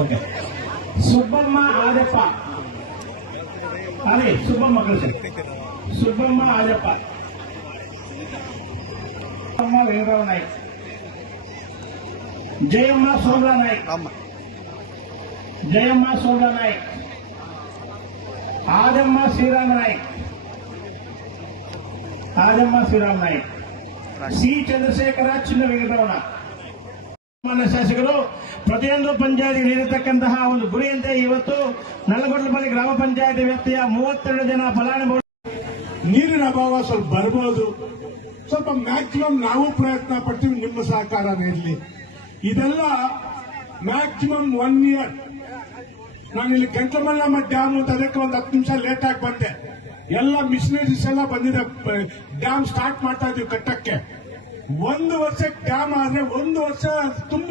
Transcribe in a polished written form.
Okay Subbamma ಆಜಪ್ಪ ಅದೇ ಸುಬ್ಬಮ್ಮ ಕಳಿಸಿ Subbamma ಆಜಪ್ಪ Venkatarao Naik Jayamma ಸೋಮಲಾ Naik Jayamma ಸೋಮಲಾ Naik ಆದಮ್ಮ Shriram Naik ಆದಮ್ಮ Shriram Naik C Chandrashekhara ಚಿನ್ನ ವೆಂಕಟರಮಣ ಮಾನ್ಯ ಶಾಸಕರು ಪ್ರತಿಯೊಂದು ಪಂಚಾಯತ್ಗೆ ನೀಡತಕ್ಕಂತಹ ಒಂದು ಗುರಿಯಂತೆ ಇವತ್ತು ನಲ್ಲಗೊಡ್ಲಪಲ್ಲಿ ಗ್ರಾಮ ಪಂಚಾಯತ್ ವ್ಯಾಪ್ತಿಯ 32 ಜನ ಫಲಾನುಭವಿ ನೀರಿನ ಅಭಾವ ಸ್ವಲ್ಪ ಬರಬಹುದು, ಸ್ವಲ್ಪ ಮ್ಯಾಕ್ಸಿಮಮ್ ನಾವು ಪ್ರಯತ್ನ ಪಡ್ತೀವಿ, ನಿಮ್ಮ ಸಹಕಾರ ನೀಡಲಿ. ಇದೆಲ್ಲ ಮ್ಯಾಕ್ಸಿಮಮ್ 1 ಇಯರ್. ನಾನು ಇಲ್ಲಿ ಕೆಂಚಮಲ್ಲಮ್ಮ ಡ್ಯಾಮ್ ಅಂತ ಅದಕ್ಕೆ ಒಂದು 10 ನಿಮಿಷ ಲೇಟ್ ಆಗಿ ಬಂದೆ. ಎಲ್ಲ ಮಿಷನರೀಸ್ ಎಲ್ಲ ಬಂದಿದೆ, ಡ್ಯಾಮ್ ಸ್ಟಾರ್ಟ್ ಮಾಡ್ತಾ ಇದೀವಿ ಕಟ್ಟಕ್ಕೆ. 1 ವರ್ಷಕ್ಕೆ ಡ್ಯಾಮ್ ಆದ್ರೆ 1 ವರ್ಷ ತುಂಬ